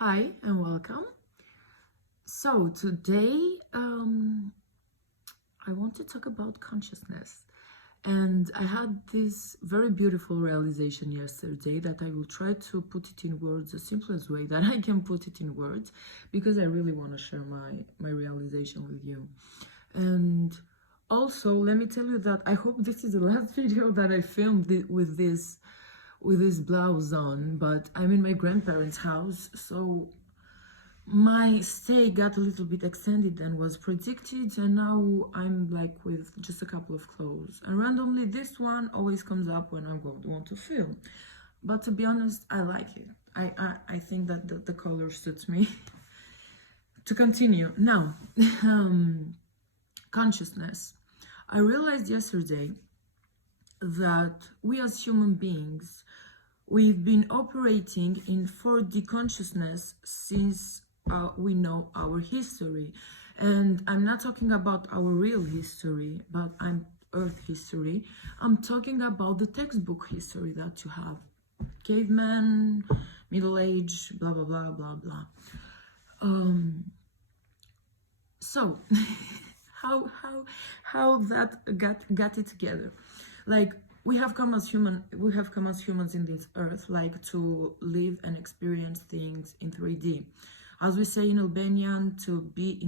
Hi and welcome. So today I want to talk about consciousness, and I had this very beautiful realization yesterday that I will try to put it in words the simplest way that I can put it in words, because I really want to share my realization with you. And also, let me tell you that I hope this is the last video that I filmed with this blouse on, but I'm in my grandparents' house, so my stay got a little bit extended than was predicted, and now I'm like with just a couple of clothes, and randomly this one always comes up when I want to film. But to be honest, I like it. I think that the color suits me. To continue now, consciousness. I realized yesterday that we as human beings, we've been operating in 4D consciousness since we know our history. And I'm not talking about our real history, but I'm Earth history. I'm talking about the textbook history that you have. Caveman, Middle Age, blah, blah, blah, blah, blah. So how that got it together? Like, we have come as humans in this earth, like, to live and experience things in 3D. As we say in Albanian, to be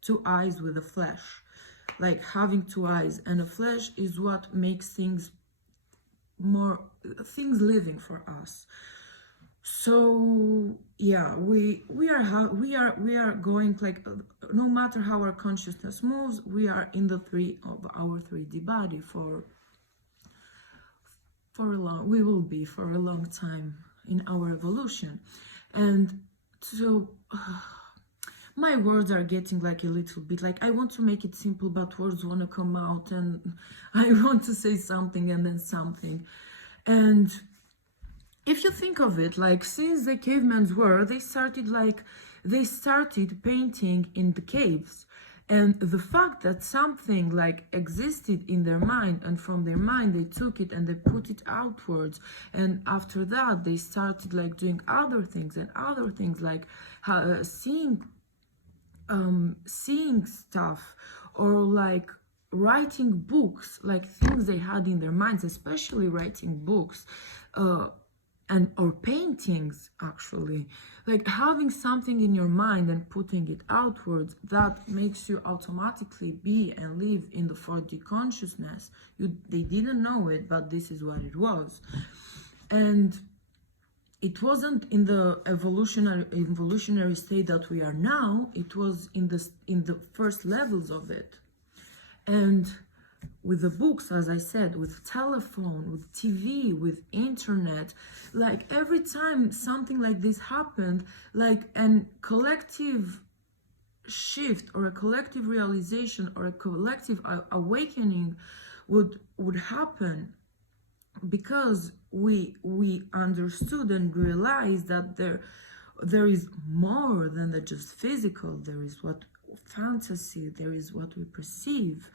two eyes with a flesh, like having two eyes, and a flesh is what makes things living for us. So yeah, we are going, like, no matter how our consciousness moves, we are in the our 3D body for a long time in our evolution. And so my words are getting like a little bit, like, I want to make it simple, but words want to come out, and I want to say something and then something. And if you think of it, like, since the cavemen's were, they started painting in the caves. And the fact that something like existed in their mind, and from their mind they took it and they put it outwards, and after that they started like doing other things, like seeing stuff, or like writing books, like things they had in their minds, especially writing books, or paintings, actually, like having something in your mind and putting it outwards, that makes you automatically be and live in the 4D consciousness. They didn't know it, but this is what it was. And it wasn't in the evolutionary state that we are now. It was in the first levels of it. And with the books, as I said, with telephone, with TV, with internet, like, every time something like this happened, like a collective shift or a collective realization or a collective awakening would happen, because we understood and realized that there is more than the just physical. There is what fantasy, there is what we perceive.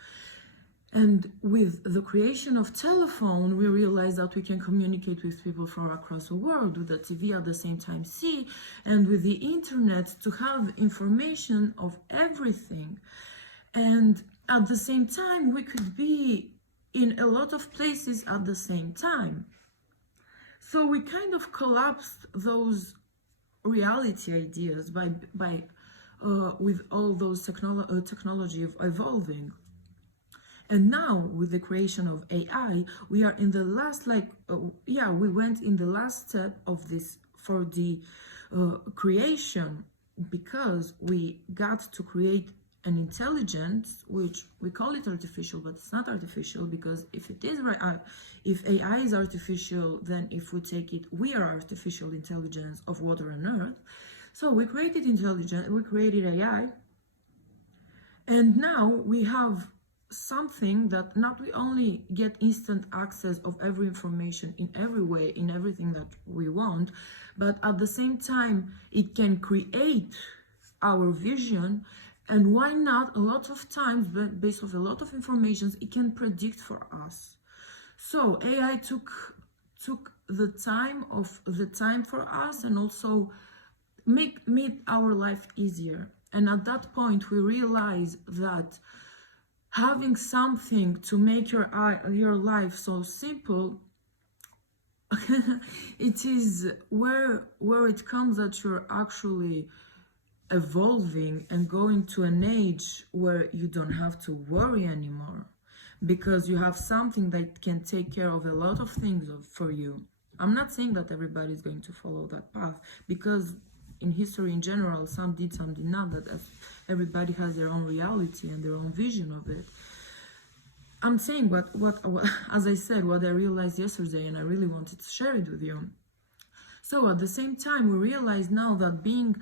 And with the creation of telephone, we realized that we can communicate with people from across the world, with the TV at the same time see, and with the internet to have information of everything. And at the same time, we could be in a lot of places at the same time. So we kind of collapsed those reality ideas with all those technology evolving. And now, with the creation of AI, we are in the last, we went in the last step of this 4D creation, because we got to create an intelligence, which we call it artificial, but it's not artificial, because if AI is artificial, then if we take it, we are artificial intelligence of water and earth. So we created intelligence, we created AI, and now we have something that not we only get instant access of every information in every way, in everything that we want, but at the same time it can create our vision. And why not, a lot of times, based on a lot of information, it can predict for us. So AI took the time for us, and also make our life easier. And at that point we realize that having something to make your life so simple, it is where it comes that you're actually evolving and going to an age where you don't have to worry anymore, because you have something that can take care of a lot of things for you. I'm not saying that everybody's going to follow that path, because in history in general, some did, some did not. That everybody has their own reality and their own vision of it. I'm saying what as I said, what I realized yesterday, and I really wanted to share it with you. So at the same time, we realize now that being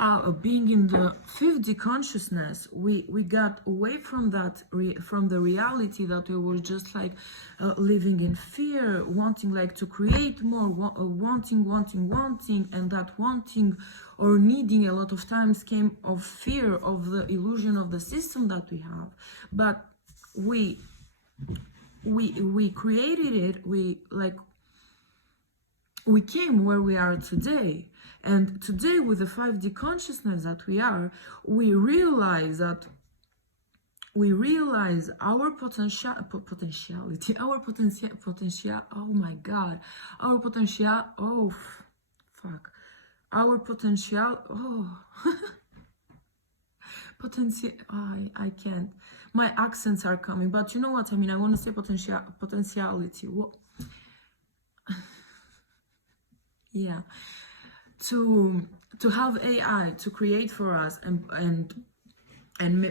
in the 5D consciousness, we got away from that, from the reality that we were just like living in fear, wanting like to create more, wanting, and that wanting or needing a lot of times came of fear of the illusion of the system that we have. But we created it. We came where we are today. And today, with the 5D consciousness that we are, we realize our potentiality, our potential, oh my God, our potential, oh, fuck, our potential, oh, potential, I can't, my accents are coming, but you know what I mean, I want to say potentiality, what? Yeah, to have AI to create for us and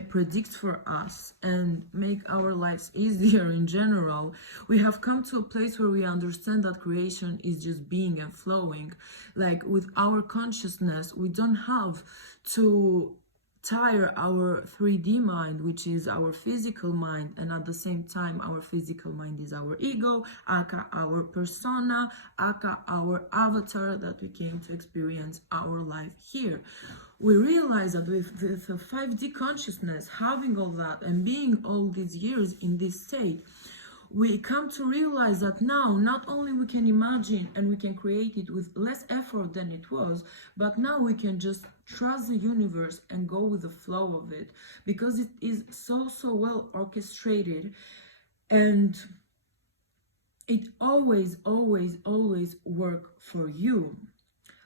predict for us and make our lives easier in general, we have come to a place where we understand that creation is just being and flowing. Like with our consciousness, we don't have to tire our 3D mind, which is our physical mind, and at the same time our physical mind is our ego, aka our persona, aka our avatar that we came to experience our life here. We realize that with the 5D consciousness, having all that and being all these years in this state, we come to realize that now not only we can imagine and we can create it with less effort than it was, but now we can just trust the universe and go with the flow of it, because it is so well orchestrated, and it always work for you.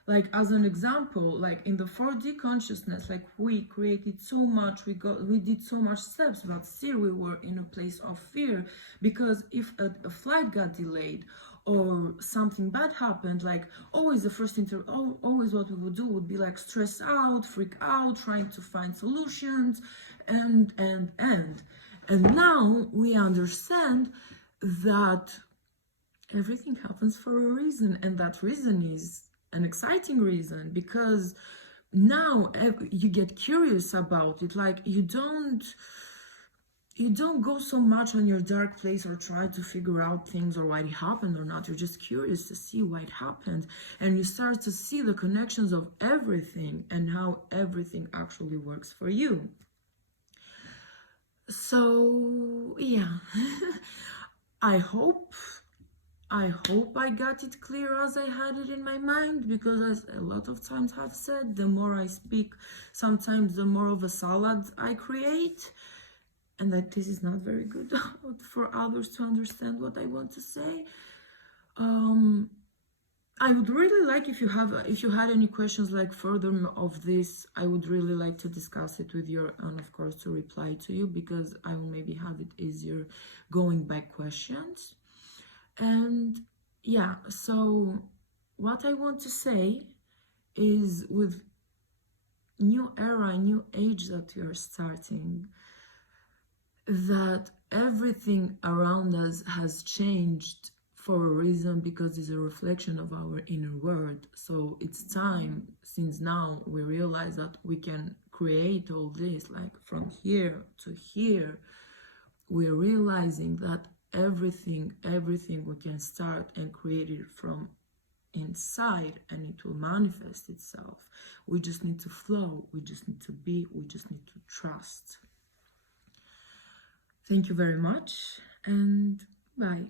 Like as an example, like in the 4D consciousness, like we created so much, we did so much steps, but still we were in a place of fear, because if a flight got delayed or something bad happened, like always the first always what we would do would be like stress out, freak out, trying to find solutions, and now we understand that everything happens for a reason, and that reason is an exciting reason, because now you get curious about it. Like you don't go so much on your dark place or try to figure out things or why it happened or not. You're just curious to see why it happened, and you start to see the connections of everything and how everything actually works for you. So yeah, I hope I got it clear as I had it in my mind, because as a lot of times have said, the more I speak, sometimes the more of a salad I create, and that this is not very good for others to understand what I want to say. I would really like, if you had any questions like further of this, I would really like to discuss it with you, and of course to reply to you, because I will maybe have it easier going by questions. And yeah, so what I want to say is, with new era, new age that we are starting, that everything around us has changed for a reason, because it's a reflection of our inner world. So it's time, since now we realize that we can create all this, like from here to here, we're realizing that everything we can start and create it from inside, and it will manifest itself. We just need to flow, we just need to be, we just need to trust. Thank you very much, and bye.